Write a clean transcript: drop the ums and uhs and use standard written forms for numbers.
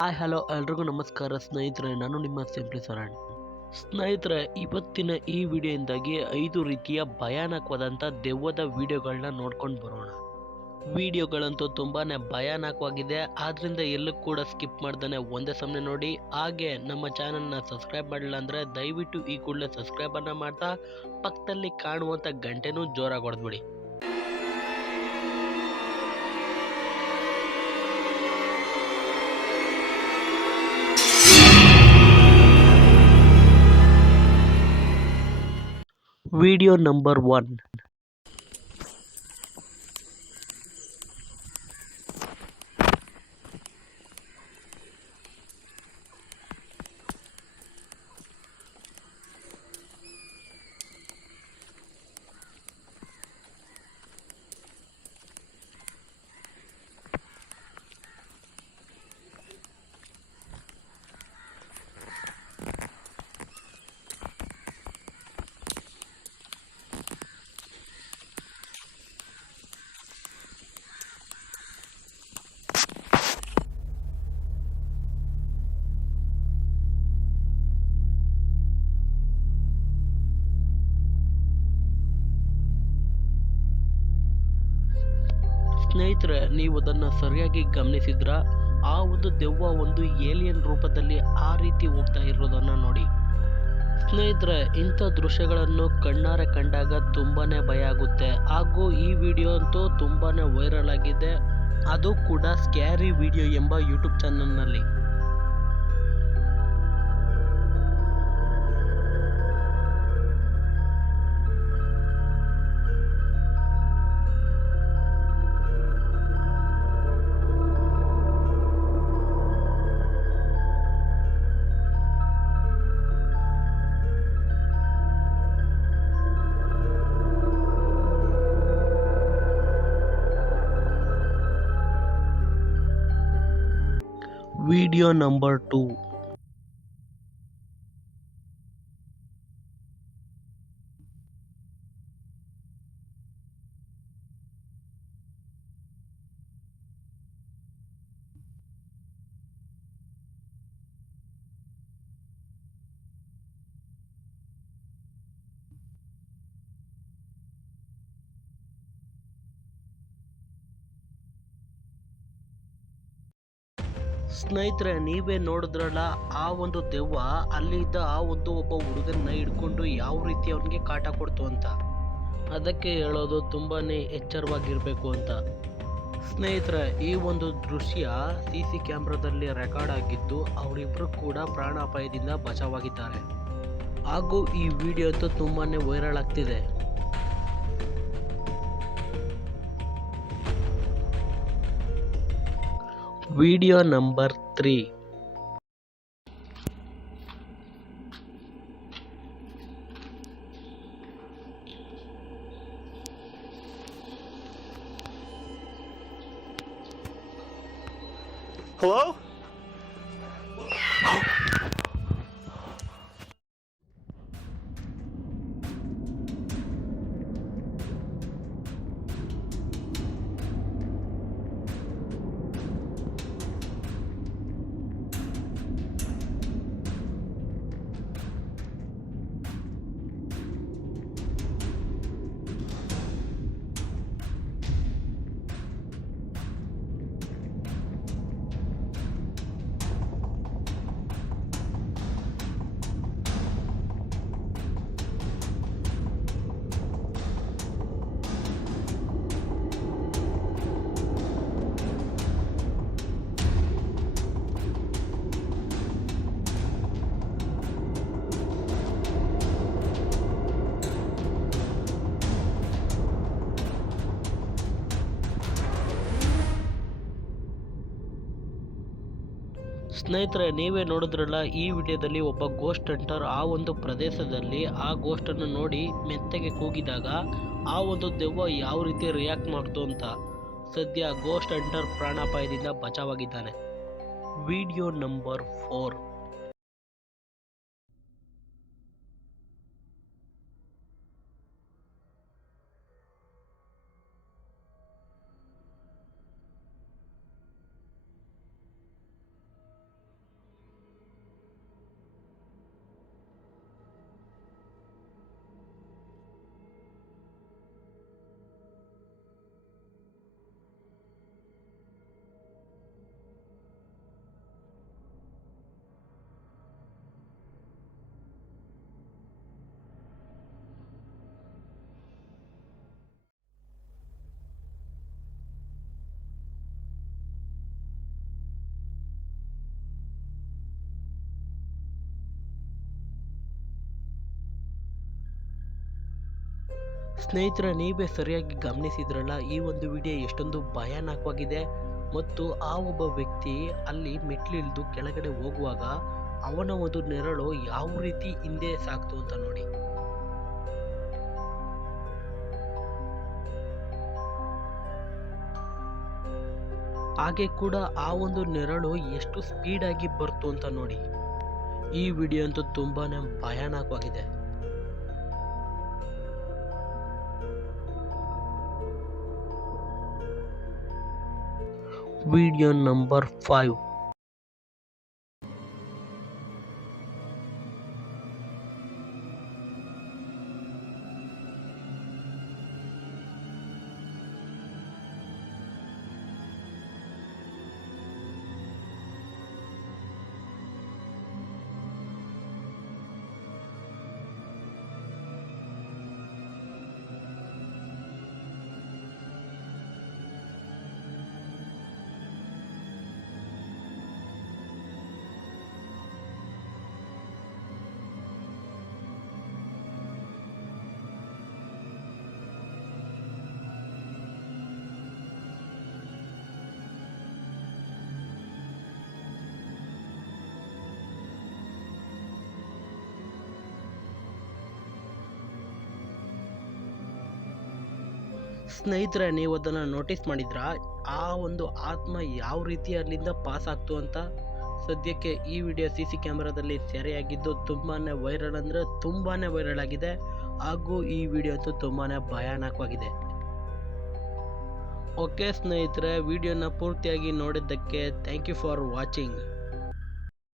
Hi hello ಎಲ್ರಿಗೂ ನಮಸ್ಕಾರ ಸ್ನೇಹಿತರೆ, ನಾನು ನಿಮ್ಮ ಸಿಂಪ್ಲಿ ಸರಣ್. ಸ್ನೇಹಿತರೆ, ಇವತ್ತಿನ ಈ ವಿಡಿಯೋಯಿಂದಾಗಿ 5 ರೀತಿಯ ಭಯಾನಕವಾದಂಥ ದೆವ್ವದ ವಿಡಿಯೋಗಳನ್ನ ನೋಡ್ಕೊಂಡು ಬರೋಣ. ವಿಡಿಯೋಗಳಂತೂ ತುಂಬಾನೇ ಭಯಾನಕವಾಗಿದೆ, ಆದ್ರಿಂದ ಎಲ್ಲೂ ಕೂಡ ಸ್ಕಿಪ್ ಮಾಡ್ದಾನೆ ಒಂದೇ ಸಮನೆ ನೋಡಿ. ಹಾಗೆ ನಮ್ಮ ಚಾನಲ್ನ ಸಬ್ಸ್ಕ್ರೈಬ್ ಮಾಡಿಲ್ಲ ಅಂದರೆ ದಯವಿಟ್ಟು ಈ ಕೂಡಲೇ ಸಬ್ಸ್ಕ್ರೈಬನ್ನು ಮಾಡ್ತಾ ಪಕ್ಕದಲ್ಲಿ ಕಾಣುವಂಥ ಗಂಟೆನೂ ಜೋರಾಗಿ ಹೊಡೆದ್ಬಿಡಿ. Video number 1. ಸ್ನೇಹಿತರೆ, ನೀವು ಅದನ್ನು ಸರಿಯಾಗಿ ಗಮನಿಸಿದ್ರ ಆ ಒಂದು ದೆವ್ವ ಒಂದು ಏಲಿಯನ್ ರೂಪದಲ್ಲಿ ಆ ರೀತಿ ಹೋಗ್ತಾ ಇರೋದನ್ನ ನೋಡಿ. ಸ್ನೇಹಿತರೆ, ಇಂಥ ದೃಶ್ಯಗಳನ್ನು ಕಣ್ಣಾರೆ ಕಂಡಾಗ ತುಂಬಾನೇ ಭಯ ಆಗುತ್ತೆ. ಹಾಗೂ ಈ ವಿಡಿಯೋ ಅಂತೂ ತುಂಬಾನೇ ವೈರಲ್ ಆಗಿದೆ, ಅದು ಕೂಡ ಸ್ಕ್ಯಾರಿ ವಿಡಿಯೋ ಎಂಬ ಯೂಟ್ಯೂಬ್ ಚಾನಲ್ನಲ್ಲಿ. Video number 2. ಸ್ನೇಹಿತರೆ, ನೀವೇ ನೋಡಿದ್ರಲ್ಲ, ಆ ಒಂದು ದೆವ್ವ ಅಲ್ಲಿದ್ದ ಆ ಒಂದು ಒಬ್ಬ ಹುಡುಗನ್ನ ಹಿಡ್ಕೊಂಡು ಯಾವ ರೀತಿ ಅವನಿಗೆ ಕಾಟ ಕೊಡ್ತು ಅಂತ. ಅದಕ್ಕೆ ಹೇಳೋದು ತುಂಬಾನೇ ಎಚ್ಚರವಾಗಿರ್ಬೇಕು ಅಂತ. ಸ್ನೇಹಿತರೆ, ಈ ಒಂದು ದೃಶ್ಯ CC ಕ್ಯಾಮ್ರಾದಲ್ಲಿ ರೆಕಾರ್ಡ್ ಆಗಿದ್ದು ಅವರಿಬ್ಬರು ಕೂಡ ಪ್ರಾಣಾಪಾಯದಿಂದ ಬಚಾವಾಗಿದ್ದಾರೆ. ಹಾಗೂ ಈ ವಿಡಿಯೋ ಅಂತೂ ತುಂಬಾನೇ ವೈರಲ್ ಆಗ್ತಿದೆ. Video number 3. Hello? ಸ್ನೇಹಿತರೆ, ನೀವೇ ನೋಡಿದ್ರಲ್ಲ, ಈ ವಿಡಿಯೋದಲ್ಲಿ ಒಬ್ಬ ಗೋಸ್ಟ್ ಹಂಟರ್ ಆ ಒಂದು ಪ್ರದೇಶದಲ್ಲಿ ಆ ಗೋಸ್ಟ್ ಅನ್ನು ನೋಡಿ ಮೆತ್ತಗೆ ಕೂಗಿದಾಗ ಆ ಒಂದು ದೆವ್ವ ಯಾವ ರೀತಿ ರಿಯಾಕ್ಟ್ ಮಾಡ್ತು ಅಂತ. ಸದ್ಯ ಗೋಸ್ಟ್ ಹಂಟರ್ ಪ್ರಾಣಾಪಾಯದಿಂದ ಬಚಾವಾಗಿದ್ದಾನೆ. Video number 4. ಸ್ನೇಹಿತರೆ, ನೀವೇ ಸರಿಯಾಗಿ ಗಮನಿಸಿದ್ರಲ್ಲ, ಈ ಒಂದು ವಿಡಿಯೋ ಎಷ್ಟೊಂದು ಭಯಾನಕವಾಗಿದೆ. ಮತ್ತು ಆ ಒಬ್ಬ ವ್ಯಕ್ತಿ ಅಲ್ಲಿ ಮೆಟ್ಲಿಳಿದು ಕೆಳಗಡೆ ಹೋಗುವಾಗ ಅವನ ಒಂದು ನೆರಳು ಯಾವ ರೀತಿ ಹಿಂದೆ ಸಾಕ್ತು ಅಂತ ನೋಡಿ. ಹಾಗೆ ಕೂಡ ಆ ಒಂದು ನೆರಳು ಎಷ್ಟು ಸ್ಪೀಡ್ ಆಗಿ ಬರ್ತು ಅಂತ ನೋಡಿ. ಈ ವಿಡಿಯೋ ಅಂತೂ ತುಂಬಾನೇ ಭಯಾನಕವಾಗಿದೆ. Video number 5. ಸ್ನೇಹಿತರೆ, ನೀವು ಅದನ್ನು ನೋಟಿಸ್ ಮಾಡಿದ್ರಾ? ಆ ಒಂದು ಆತ್ಮ ಯಾವ ರೀತಿ ಅಲ್ಲಿಂದ ಪಾಸ್ ಆಗ್ತು ಅಂತ. ಸದ್ಯಕ್ಕೆ ಈ ವಿಡಿಯೋ CC ಕ್ಯಾಮೆರಾದಲ್ಲಿ ಸೆರೆಯಾಗಿದ್ದು ತುಂಬಾನೇ ವೈರಲ್ ಅಂದರೆ ತುಂಬಾನೇ ವೈರಲ್ ಆಗಿದೆ. ಹಾಗೂ ಈ ವಿಡಿಯೋ ಅಂತೂ ತುಂಬಾನೇ ಭಯಾನಕವಾಗಿದೆ. ಓಕೆ ಸ್ನೇಹಿತರೆ, ವಿಡಿಯೋನ ಪೂರ್ತಿಯಾಗಿ ನೋಡಿದ್ದಕ್ಕೆ ಥ್ಯಾಂಕ್ ಯು ಫಾರ್ ವಾಚಿಂಗ್.